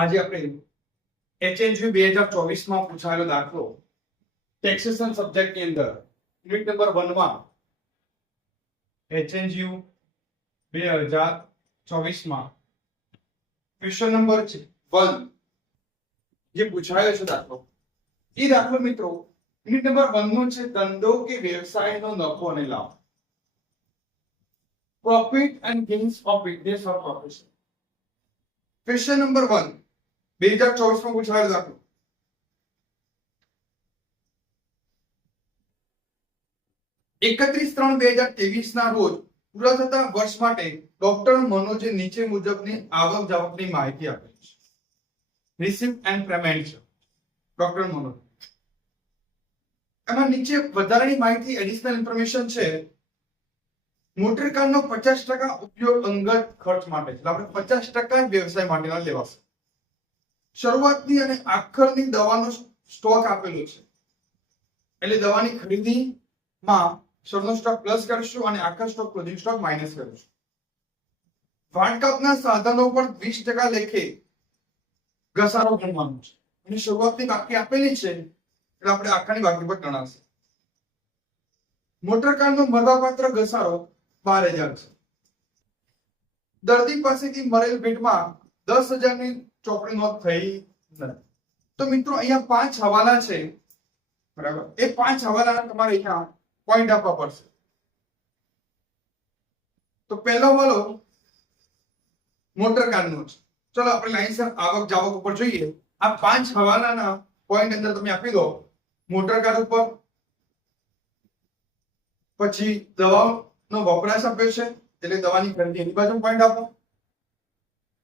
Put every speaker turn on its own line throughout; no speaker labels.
આજે આપણે એચએનજી બે હજાર ચોવીસમાં પૂછાયેલો દાખલો ટેક્સેશન સબ્જેક્ટની અંદર યુનિટ નંબર વનમાં એચએનજીયુ બે હજાર ચોવીસમાં ક્વેશ્ચન નંબર વન જે પૂછાયો છે દાખલો. એ દાખલો મિત્રો યુનિટ નંબર વન નો છે ધંધો કે વ્યવસાયનો નફો અને લાભ. Profit and gains of business or profession question number one બે હજાર ચોવીસમાં પૂછાયેલ દાખલો એકત્રીસ ત્રણ બે હજાર ત્રેવીસ ના રોજ પૂરા થતા વર્ષ માટે ડોક્ટર મનોજે નીચે મુજબની આવક જાવકની માહિતી આપેલી છે. રિસીપ્ટ એન્ડ પેમેન્ટ છે. ડોક્ટર મનોજ. એમાં નીચે વધારાની માહિતી એડિશનલ ઇન્ફોર્મેશન છે. મોટર કારનો પચાસ ટકા ઉપયોગ અંગત ખર્ચ માટે એટલે આપણે પચાસ ટકા વ્યવસાય માટેના લેવાશે શરૂઆતની અને આખરની દવાનો સ્ટોક આપેલો છે. એટલે દવાની ખરીદીમાં શરૂનો સ્ટોક પ્લસ કરશું અને આખા સ્ટોક ક્લોઝિંગ સ્ટોક માઇનસ કરીશું. વાટકાપના સાધનો પર વીસ ટકા લેખે ઘસારો ગણવાનો છે. અને શરૂઆતની બાકી આપેલી છે, એટલે આપણે આખાની બાકી પર ગણાશે મોટર કારનો મરવાપાત્ર ઘસારો બાર હજાર છે. દર્દી પાસેથી મરેલ ભેટમાં દસ હજારની ચોપડી નોંધ થઈ નથી. તો મિત્રો, અહીંયા પાંચ હવાલા છે. બરાબર? એ પાંચ હવાલા તમારે અહીંયા પોઈન્ટ આપવા પડશે. તો પહેલો હવાલો મોટર કારનો છે. ચલો, આપણે લાઈનસર આવક જાવક ઉપર જોઈએ. આ પાંચ હવાલાના પોઈન્ટ અંદર તમે આપી દો. મોટર કાર ઉપર. પછી દવાનો વપરાશ આપ્યો છે. એટલે દવાની ખરીદી એની બાજુ પોઈન્ટ આપો.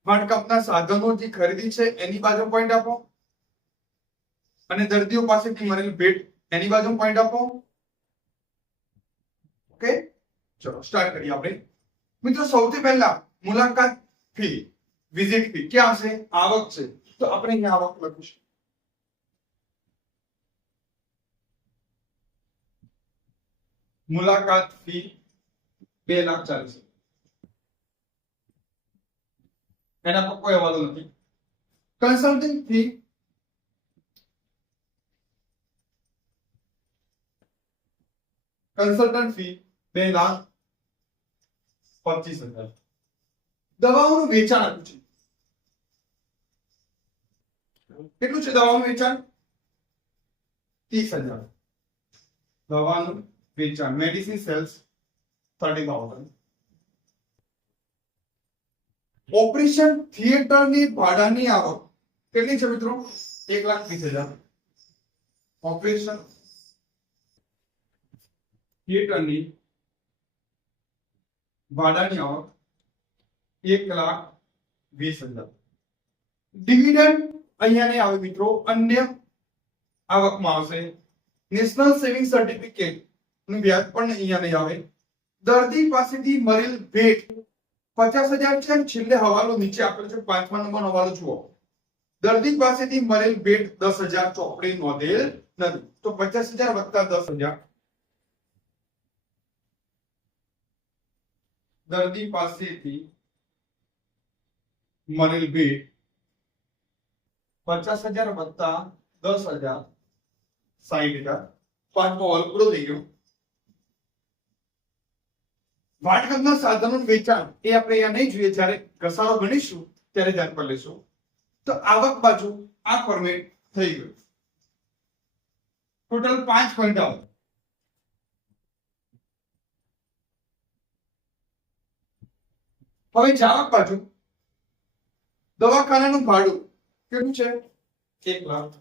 વાટકાપના સાધનો જે ખરીદી છે, એની બાજુ પોઈન્ટ આપો. અને દર્દીઓ પાસેથી મળેલી ભેટ, એની બાજુ પોઈન્ટ આપો. ઓકે ચલો સ્ટાર્ટ કરીએ આપણે. મિત્રો, સૌથી પહેલા મુલાકાત ફી વિઝિટ ફી ક્યાં છે? આવક છે. તો આપણે અહીંયા આવક લખીશું. મુલાકાત ફી બે લાખ ચાલીસ એના પર કોઈ હવાલો નથી કન્સલ્ટિંગ ફી કન્સલ્ટન્ટ ફી બે લાખ પચીસ હજાર દવાઓનું વેચાણ આપ્યું છે કેટલું છે દવાનું વેચાણ ત્રીસ હજાર દવાનું વેચાણ medicine sales thirty thousand operation થિયેટરની ભાડાની આવક કેટલી છે મિત્રો? એક લાખ વીસ હજાર. ઓપરેશન થિયેટરની ભાડાની આવક એક લાખ વીસ હજાર. ડિવિડન્ડ અહીંયા નહીં આવે મિત્રો, અન્ય આવકમાં આવશે. નેશનલ સેવિંગ સર્ટિફિકેટનું વ્યાજ પણ અહીંયા નહીં આવે. દર્દી પાસેથી મળેલ ભેટ પચાસ હજાર છે અને છેલ્લે હવાલો નીચે આપેલો છે, પાંચમા નંબરનો હવાલો જુઓ. દર્દી પાસેથી મળેલ ભેટ દસ હજાર ચોપડી નોંધેલ નથી. તો પચાસ હજાર વત્તા દસ હજાર. દર્દી પાસેથી મળેલ ભેટ પચાસ હજાર વત્તા દસ હજાર સાઈઠ હજાર. પાંચમો હોલ પૂરો થઈ ગયો. વાટકરના સાધનોનું વેચાણ એ આપણે અહીંયા નહીં જોઈએ. જ્યારે ઘસારો ગણીશું, ત્યારે ધ્યાન પર લેશું તો આવક બાજુ આ ફોર્મેટ થઈ ગયું. ટોટલ પાંચ આવે હવે જાવક બાજુ, દવાખાનાનું ભાડું કેટલું છે? એક lakh.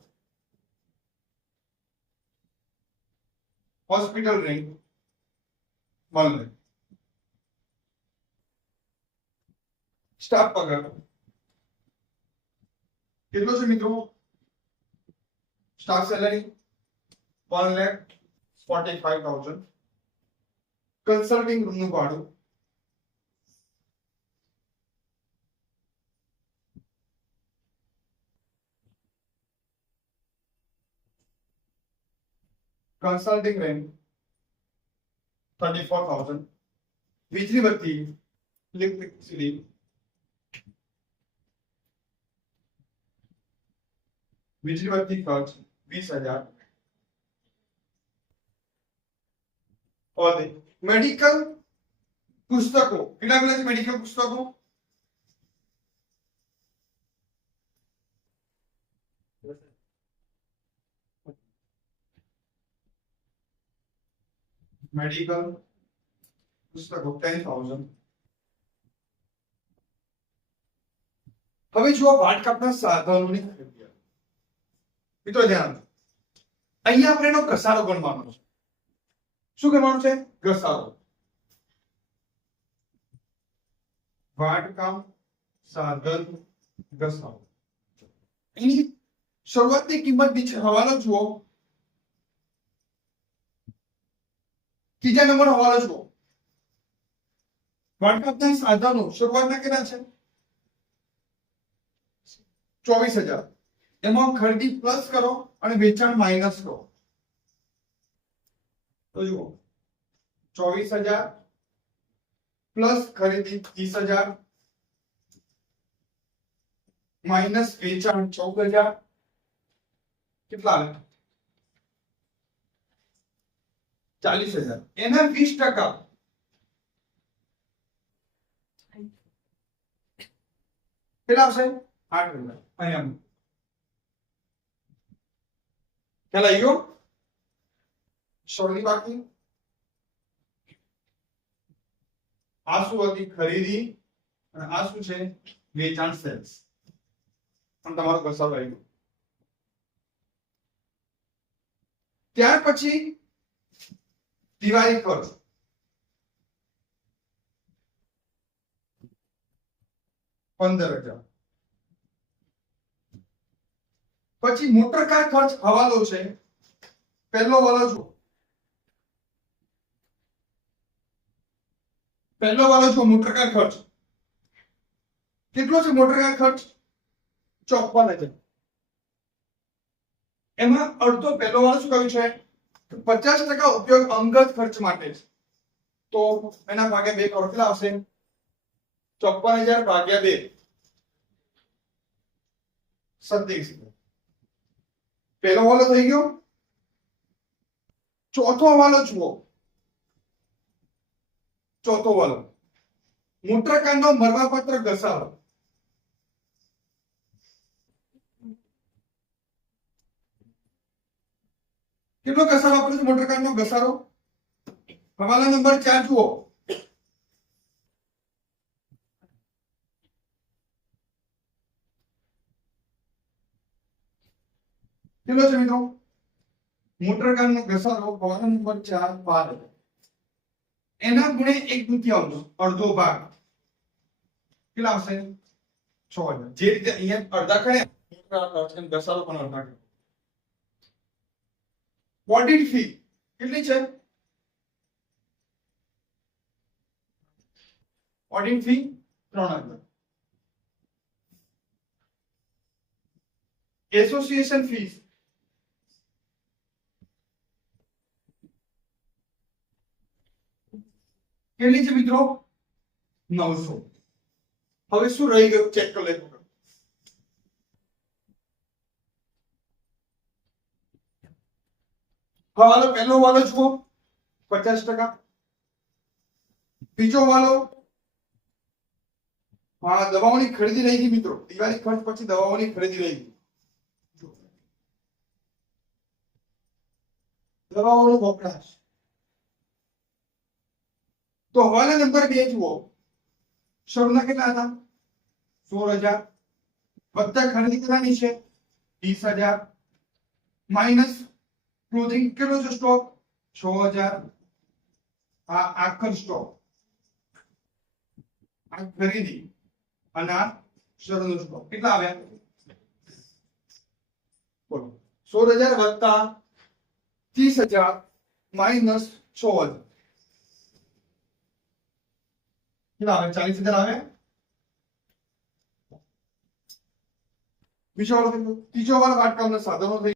Hospital rent one lakh staff પગાર કેટલો છે મિત્રો? Staff salary one lakh forty five thousand consulting રૂમનું ભાડું. Consulting rent thirty four thousand વીજળી બત્તી ઇલેક્ટ્રિસિટી વીજળી બત્તી ખર્ચ વીસ હજાર और मेडिकल पुस्तकों કેટલા કેટલા છે મેડિકલ પુસ્તકો મેડિકલ પુસ્તકો ટેન થાઉઝન્ડ હવે જુઓ વાટકાપના સાધનોની ખરીદી મિત્રો ધ્યાન અહીંયા આપણે એનો ઘસારો ગણવાનો છે. શું કરવાનું છે? ઘસારો. વાટકામ સાધન, ઘસારો. એની શરૂઆતની કિંમત નીચે હવાલો જુઓ. ત્રીજા નંબર હવાલો જુઓ. વાટકામના સાધનો શરૂઆતના કેટલા છે? ચોવીસ હજાર. એમાં ખરીદી પ્લસ કરો અને વેચાણ માઇનસ કરો. તો જુઓ, ચોવીસ હજાર પ્લસ ખરીદી ત્રીસ હજાર માઇનસ વેચાણ ચૌદ હજાર. કેટલા આવે? ચાલીસ હજાર. એના વીસ ટકા. કેટલા આવશે? આઠ હજાર. અહીંયા ખ્યાલ આવી ગયો સોની બાકી આ શું હતી ખરીદી અને આ શું છે વેચાણ સેલ્સ પણ તમારો ઘસારો આવી ત્યાર પછી દિવાળી ખર્ચ પંદર હજાર પછી મોટરકાર ખર્ચ હવાલો છે. પહેલો વાલો જુઓ. પહેલો વાલો જુઓ મોટરકાર ખર્ચ. કેટલો છે મોટરકાર ખર્ચ? ચોપન હજાર. એમાં અડધો પહેલો વાળો શું કહ્યું છે? પચાસ ટકા ઉપયોગ અંગત ખર્ચ માટે છે. તો એના ભાગ્યા બે કરોડ કેટલા આવશે? ચોપન હજાર ભાગ્યા બે. સત્યાવીસ પહેલો વાલો થઈ ગયો. ચોથો વાલો જુઓ. ચોથો વાલો. મૂત્રકાંડનો મરવાપત્ર ઘસારો. કેટલો ઘસારો આપણે છે? મોટરકારનો ઘસારો? હવાલા નંબર ચાર જુઓ. કેટલો છે મિત્રો? મોટરકારનો ઘસારો હવાલા નંબર ચાર બાર એના ગુણે એક દુત્યાંશ અડધો ભાગ. કેટલા આવશે? છ હજાર. જે રીતે અહીંયા અડધા એમ ઘસારો પણ અડધા કર્યા. ઓડિટ ફી કેટલી છે? ઓડિટ ફી ત્રણ હજાર. એસોસિએશન ફીસ કેટલી છે મિત્રો? નવસો. હવે શું રહી ગયું? ચેક કરી લેજો. હવાલો પહેલો વાલો જુઓ. પચાસ ટકા. બીજો વાલો. હા દવાઓની ખરીદી રહી ગઈ મિત્રો. દિવાળી ખર્ચ પછી દવાઓની ખરીદી રહી ગઈ. દવાઓનો વપરાશ. તો હવાલા નંબર બે જુઓ શરૂના કેટલા હતા સોળ હજાર વત્તા ખરીદી કરવાની છે વીસ હજાર માઇનસ ક્લોઝિંગ કેટલો છે સ્ટોક છ હજાર આ આખર સ્ટોક આ ખરીદી અને આ શરૂનો સ્ટોક કેટલા આવ્યા બોલો સોળ હજાર વત્તા ત્રીસ હજાર માઇનસ છ હજાર કેટલા આવે ચાલીસ હજાર આવે બીજો વાળો કેટલો? ત્રીજો વાળો વાટકામના સાધનો થઈ